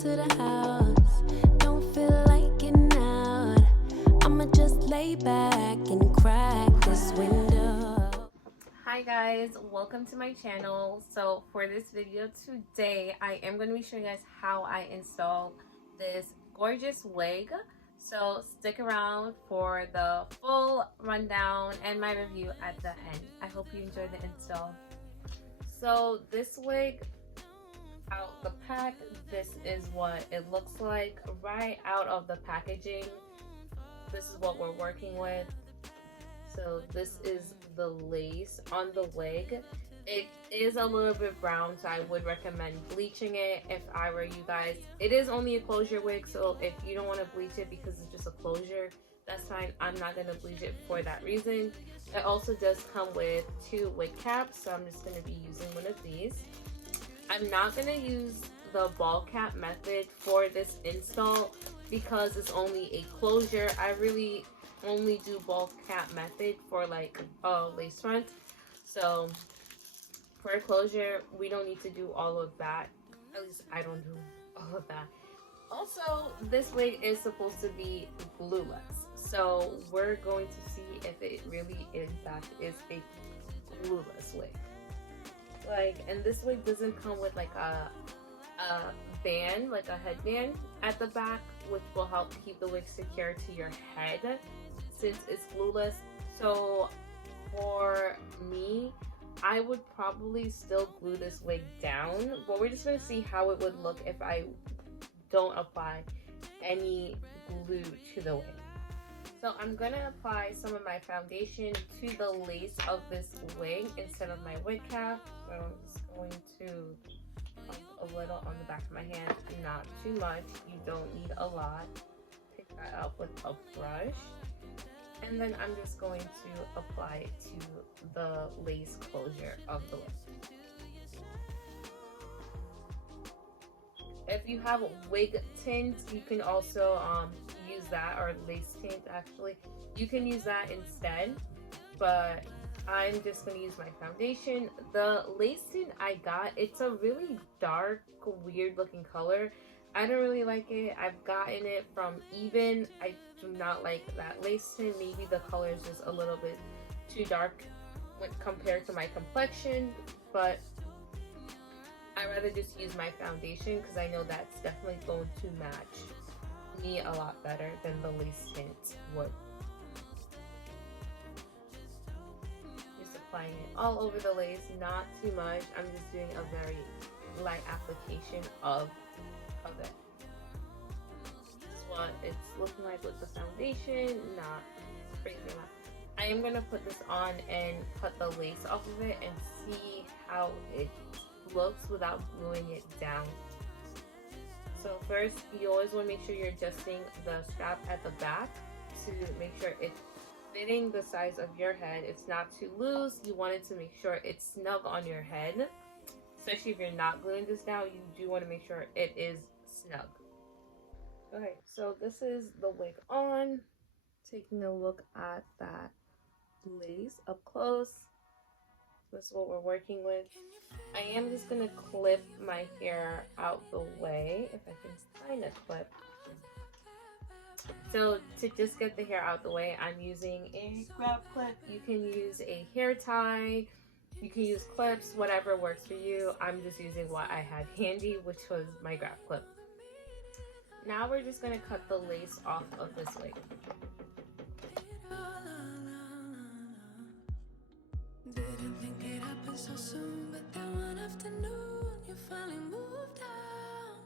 to the house. Don't feel like getting out. I'ma just lay back and crack this window. Hi guys, welcome to my channel. So for this video today, I am going to be showing you guys how I install this gorgeous wig. So stick around for the full rundown and my review at the end. I hope you enjoy the install. So this wig, out the pack, this is what it looks like right out of the packaging. This is what we're working with. So this is the lace on the wig. It is a little bit brown, so I would recommend bleaching it if I were you guys. It is only a closure wig, so if you don't want to bleach it because it's just a closure, that's fine. I'm not going to bleach it for that reason. It also does come with 2 wig caps, so I'm just going to be using one of these. I'm not going to use the ball cap method for this install because it's only a closure. I really only do ball cap method for like lace front. So for a closure, we don't need to do all of that. At least I don't do all of that. Also, this wig is supposed to be glueless. So we're going to see if it really in fact is a glueless wig. And this wig doesn't come with like a band, like a headband at the back, which will help keep the wig secure to your head since it's glueless. So for me, I would probably still glue this wig down, but we're just going to see how it would look if I don't apply any glue to the wig. So I'm going to apply some of my foundation to the lace of this wig instead of my wig cap. So I'm just going to pump a little on the back of my hand, not too much. You don't need a lot. Pick that up with a brush. And then I'm just going to apply it to the lace closure of the wig. If you have wig tint, you can also use that, or lace tint actually. You can use that instead, but I'm just going to use my foundation. The lace tint I got, it's a really dark, weird looking color. I don't really like it. I've gotten it from Even. I do not like that lace tint. Maybe the color is just a little bit too dark when compared to my complexion, but I'd rather just use my foundation because I know that's definitely going to match me a lot better than the lace tint would. Just applying it all over the lace, not too much. I'm just doing a very light application of it. This is what it's looking like with the foundation, not crazy enough. I am going to put this on and cut the lace off of it and see how it looks without gluing it down. So first, you always want to make sure you're adjusting the strap at the back to make sure it's fitting the size of your head. It's not too loose. You want it to make sure it's snug on your head. Especially if you're not gluing this down, you do want to make sure it is snug. Okay, so this is the wig on. Taking a look at that lace up close. This is what we're working with. I am just going to clip my hair out the way, if I can find a clip. So to just get the hair out the way, I'm using a grab clip. You can use a hair tie. You can use clips, whatever works for you. I'm just using what I had handy, which was my grab clip. Now we're just going to cut the lace off of this wig. Didn't think it happened so soon, but then one afternoon you finally moved out.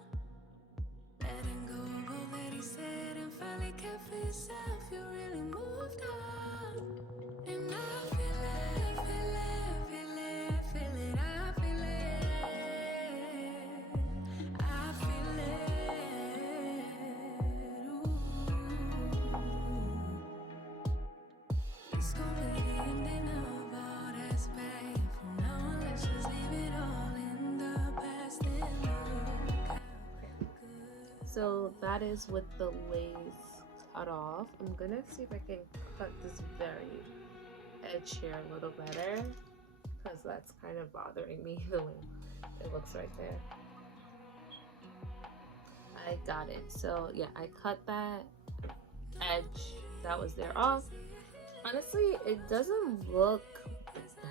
Letting go of all that he said and finally kept for yourself. You really moved out. And I feel it, feel it, feel it, feel it, I feel it. I feel it. Ooh. It's gonna be the ending of all that's bad. From now on, let's just leave it all in the past and look out. So that is with the lace cut off. I'm gonna see if I can cut this very edge here a little better because that's kind of bothering me the way it looks right there. I got it. So yeah, I cut that edge that was there off. Honestly, it doesn't look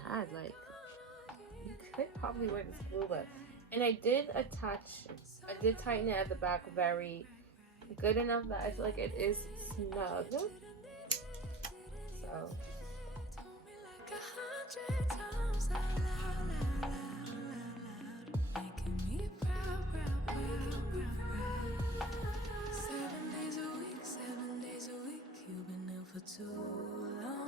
bad. Like, you could probably wear this glueless. And I did tighten it at the back very good enough that I feel like it is snug. So for too long.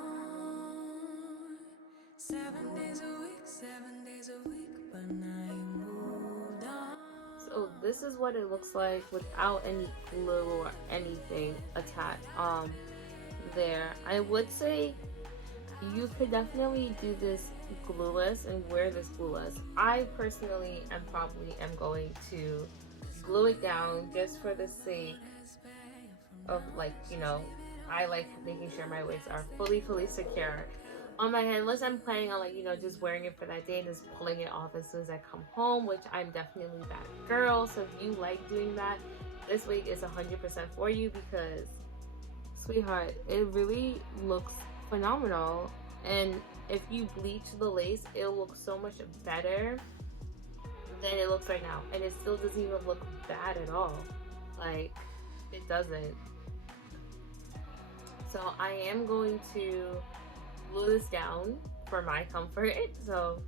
7 days a week, but now you moved on. so this is what it looks like without any glue or anything attached there. I would say you could definitely do this glueless and wear this glueless. I personally am going to glue it down just for the sake of, like, you know, I like making sure my wigs are fully secure on my head, unless I'm planning on, like, you know, just wearing it for that day and just pulling it off as soon as I come home, which I'm definitely that girl. So if you like doing that, this wig is 100% for you, because sweetheart, it really looks phenomenal. And if you bleach the lace, it'll look so much better than it looks right now, and it still doesn't even look bad at all. Like, it doesn't. So I am going to glue this down for my comfort. So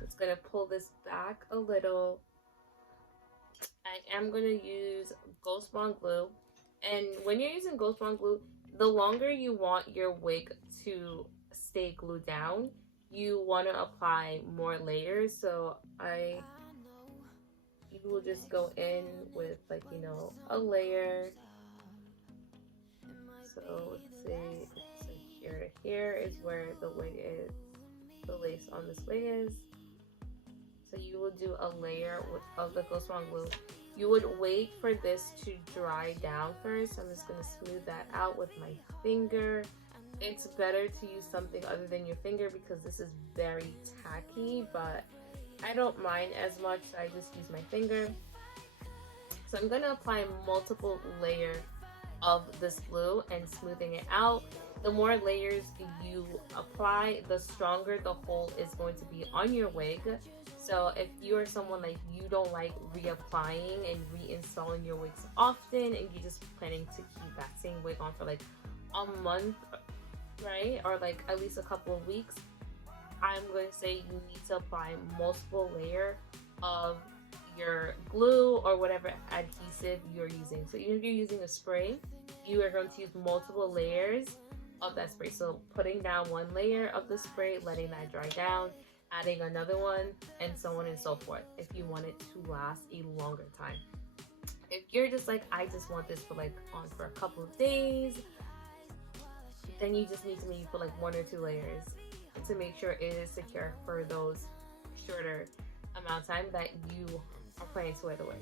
it's gonna pull this back a little. I am gonna use Ghost Bond glue, and when you're using Ghost Bond glue, the longer you want your wig to stay glued down, you want to apply more layers. So you will just go in with, like, you know, a layer. So let's say here is where the wig is, the lace on this wig is. So you will do a layer of the Ghost Bond glue. You would wait for this to dry down first. I'm just going to smooth that out with my finger. It's better to use something other than your finger because this is very tacky, but I don't mind as much, so I just use my finger. So I'm going to apply multiple layers of this glue and smoothing it out. The more layers you apply, the stronger the hole is going to be on your wig. So if you are someone like you don't like reapplying and reinstalling your wigs often, and you're just planning to keep that same wig on for like a month, right, or like at least a couple of weeks, I'm going to say you need to apply multiple layers of your glue or whatever adhesive you're using. So even if you're using a spray, you are going to use multiple layers of that spray. So putting down one layer of the spray, letting that dry down, adding another one, and so on and so forth, if you want it to last a longer time. If you're just like, I just want this for like on for a couple of days, then you just need to maybe put like 1 or 2 layers to make sure it is secure for those shorter amount of time that you are planning to wear the wig.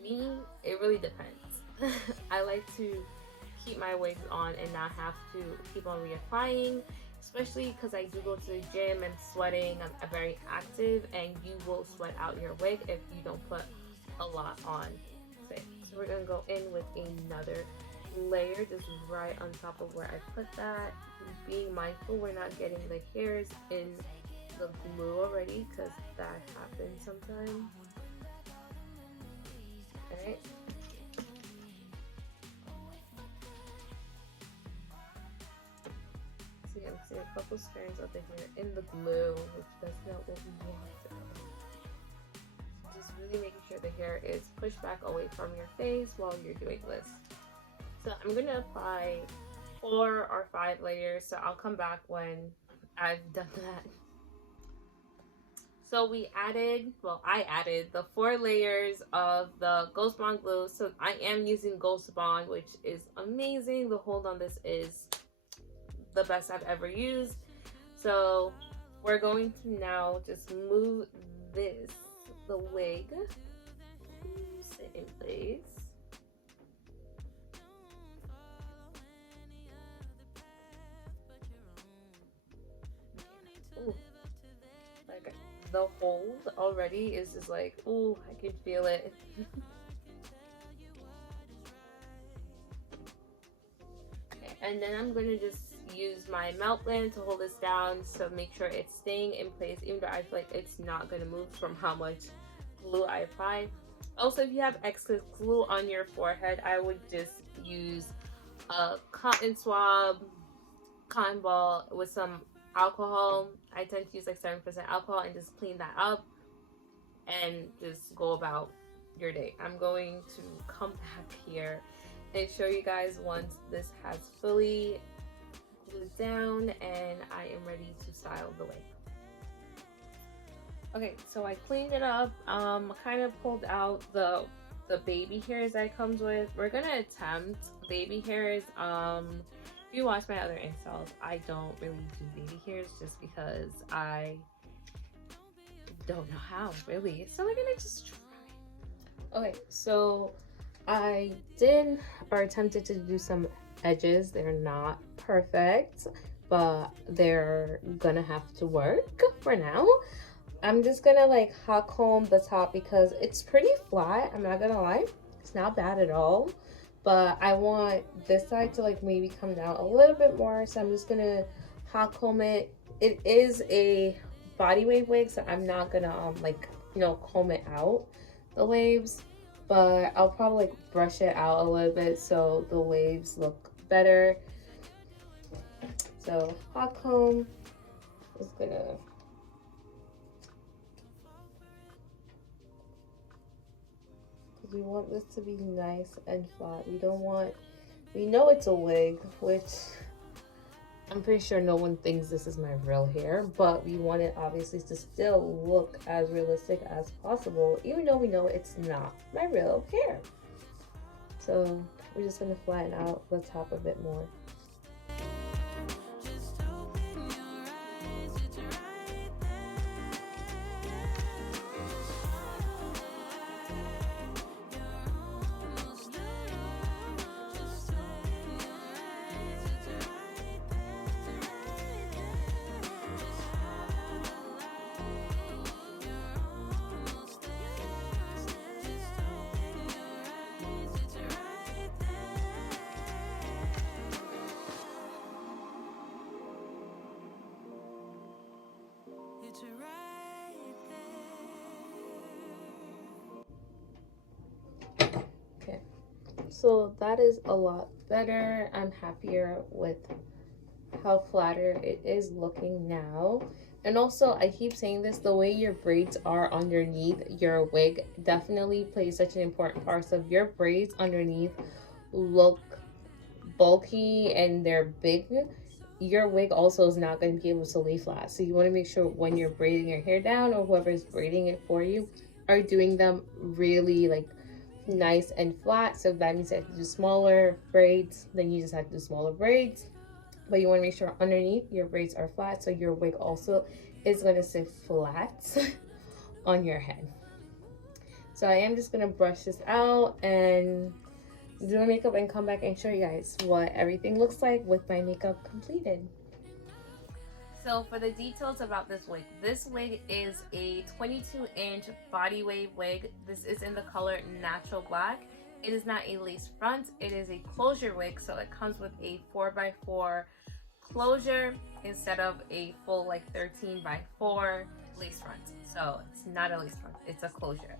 Me, it really depends. I like to keep my wigs on and not have to keep on reapplying, especially because I do go to the gym and sweating. I'm very active, and you will sweat out your wig if you don't put a lot on. Okay, so we're gonna go in with another layer just right on top of where I put that, being mindful we're not getting the hairs in the glue already, because that happens sometimes. Alright, see, I'm seeing a couple strands of the hair in the glue, which that's not what we want. Just really making sure the hair is pushed back away from your face while you're doing this. So I'm going to apply 4 or 5 layers, so I'll come back when I've done that. So I added the 4 layers of the Ghost Bond glue. So I am using Ghost Bond, which is amazing. The hold on this is the best I've ever used. So we're going to now just move the wig, sit in place. Ooh. Like, the hold already is just like, ooh, I can feel it. And then I'm going to just use my melt blend to hold this down to make sure it's staying in place, even though I feel like it's not going to move from how much glue I apply. Also, if you have excess glue on your forehead, I would just use a cotton swab, cotton ball with some alcohol. I tend to use like 7% alcohol and just clean that up and just go about your day. I'm going to come back here and show you guys once this has fully glued down and I am ready to style the wig. Okay, so I cleaned it up. Kind of pulled out the baby hairs that it comes with. We're gonna attempt baby hairs. If you watch my other installs, I don't really do baby hairs just because I don't know how really. So we're gonna just try. Okay, so I did or attempted to do some edges. They're not perfect, but they're gonna have to work for now. I'm just gonna like hot comb the top because it's pretty flat. I'm not gonna lie, it's not bad at all, but I want this side to like maybe come down a little bit more, so I'm just gonna hot comb it. It is a body wave wig, so I'm not gonna like, you know, comb it out the waves, but I'll probably like brush it out a little bit so the waves look better. So hot comb is gonna, we want this to be nice and flat. We don't want, we know it's a wig, which I'm pretty sure no one thinks this is my real hair, but we want it obviously to still look as realistic as possible, even though we know it's not my real hair. So we're just gonna flatten out the top a bit more. Okay, so that is a lot better. I'm happier with how flatter it is looking now. And also, I keep saying this, the way your braids are underneath your wig definitely plays such an important part. So if your braids underneath look bulky and they're big, your wig also is not going to be able to lay flat. So you want to make sure when you're braiding your hair down, or whoever's braiding it for you, are doing them really like nice and flat. So if that means you have to do smaller braids, then you just have to do smaller braids. But you want to make sure underneath your braids are flat, so your wig also is going to sit flat on your head. So I am just going to brush this out and do my makeup and come back and show you guys what everything looks like with my makeup completed. So for the details about this wig is a 22-inch body wave wig. This is in the color natural black. It is not a lace front, it is a closure wig, so it comes with a 4x4 closure instead of a full like 13x4 lace front. So it's not a lace front, it's a closure.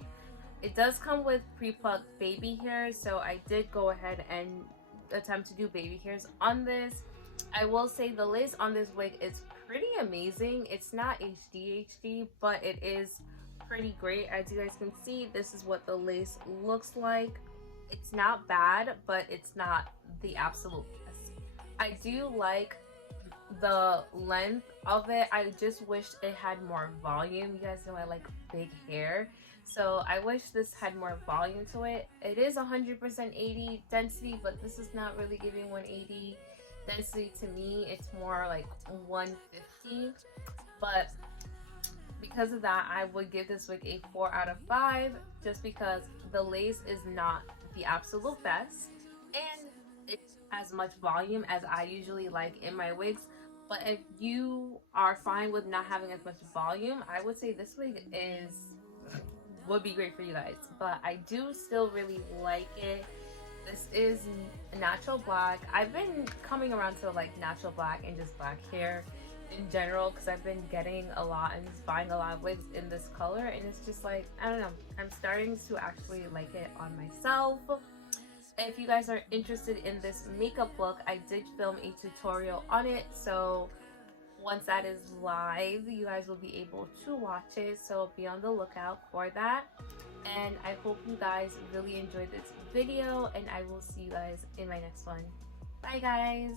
It does come with pre-plucked baby hairs, so I did go ahead and attempt to do baby hairs on this. I will say the lace on this wig is pretty amazing. It's not HD, but it is pretty great. As you guys can see, this is what the lace looks like. It's not bad, but it's not the absolute best. I do like the length of it. I just wish it had more volume. You guys know I like big hair, so I wish this had more volume to it. It is 100% 80 density, but this is not really giving 180 density to me. It's more like 150, but because of that, I would give this wig a 4 out of 5, just because the lace is not the absolute best and it's as much volume as I usually like in my wigs. But if you are fine with not having as much volume, I would say this wig would be great for you guys. But I do still really like it. This is natural black. I've been coming around to like natural black and just black hair in general because I've been getting a lot and just buying a lot of wigs in this color, and it's just like, I don't know, I'm starting to actually like it on myself. If you guys are interested in this makeup look, I did film a tutorial on it, so once that is live, you guys will be able to watch it, so be on the lookout for that. And I hope you guys really enjoyed this video, and I will see you guys in my next one. Bye guys.